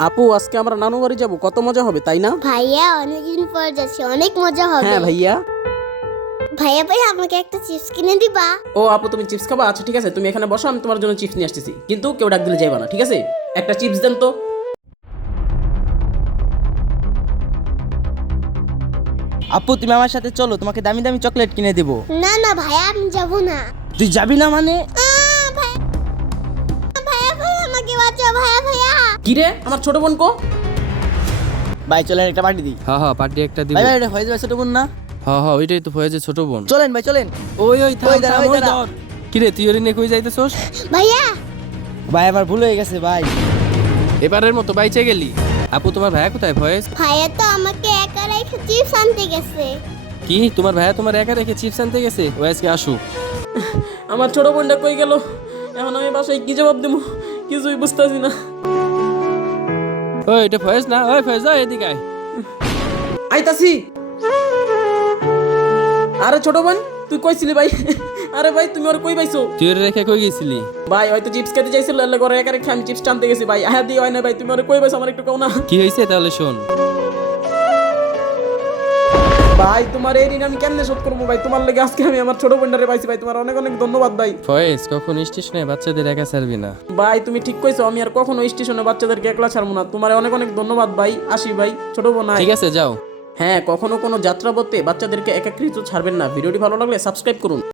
আপু আজকে আমরা নানু বাড়ি যাবো, কত মজা হবে তাই না? ভাইয়া অনেকদিন পর যাচ্ছি, অনেক মজা হবে। হ্যাঁ ভাইয়া। ভাইয়া ভাইয়া আমাকে একটা চিপস কিনে দিবা? ও আপু তুমি চিপস খাবা? আচ্ছা ঠিক আছে, তুমি এখানে বসো, আমি তোমার জন্য চিপস নিয়ে আসতেছি, কিন্তু কেউ ডাক দিলে যাইবা না, ঠিক আছে? একটা চিপস দেন তো। আপু তুমি আমার সাথে চলো, তোমাকে দামি দামি চকলেট কিনে দেবো। না না ভাইয়া, আমি যাব না। তুই যাবি না মানে? ভাইয়া ভাইয়া ভাইয়া আমাকে বাঁচাও, ভাইয়া ভাইয়া। কি রে, আমার ছোট বোন কো? ভাই চলেন একটা পার্টি দিই। হ্যাঁ হ্যাঁ পার্টি একটা দিব। ভাই ভাই এটা হয়ে যাবে ছোট বোন না? হ্যাঁ হ্যাঁ ওইটাই তো হয়েছে ছোট বোন। চলেন ভাই চলেন। ওই ওই থাম ওই দাঁড়া, থাম, ওই ওই দাঁড়া। ধর। কি রে তুই ওরে নিয়ে কই যাইতেছস? ভাইয়া ভাই আমার ভুল হয়ে গেছে ভাই। এবারের মতো বাইচে গেলি। আপু তোমার ভাইয়া কোথায় ভয়েস? ভাইয়া তো আমাকে একা রেখে চিপস আনতে গেছে। কি তোমার ভাইয়া তোমার একা রেখে চিপস আনতে গেছে? ও আজকে আসুক। আমার ছোট বোনটা কই গেল? এখন আমি বাসায় কি জবাব দেবো, কিছুই বুঝতেছি না। ওই এটা ভয়েস না, ওই ভয়েস ওই এদিকে আয়। আইতাছি। আরে ছোট বোন তুই কইছিলি ভাই? আরে ভাই তুমি ওর কই পাইছো? তুই ওরে রেখে কই গেছিলি? ভাই হয়তো চিপস খেতে চাইছিল, এলে ঘরে একা রেখে আমি চিপস টানতে গেছি ভাই। হ্যাঁ দিয়ে হয় না ভাই, তুমি ওর কই পাইছো আমার একটু কও না। কি হয়েছে তাহলে শোন। ভাই তোমার এই ঋণ আমি কেমনে শোধ করবো ভাই? তোমার লেগে আজকে আমি আমার ছোট বোনটারে পাইছি ভাই, তোমার অনেক অনেক ধন্যবাদ ভাই। ভয়েস কখন স্টেশনে বাচ্চাদের একা ছাড়বি না। ভাই তুমি ঠিক কইছো, আমি আর কখনো স্টেশনে বাচ্চাদেরকে একলা ছাড়বো না। তোমার অনেক অনেক ধন্যবাদ ভাই। আসি ভাই, ছোট বোন আয়। ঠিক আছে যাও। হ্যাঁ, কখনো কোনো যাত্রাপথে বাচ্চাদেরকে একাকৃত ছাড়বেন না। ভিডিওটি ভালো লাগলে সাবস্ক্রাইব করুন।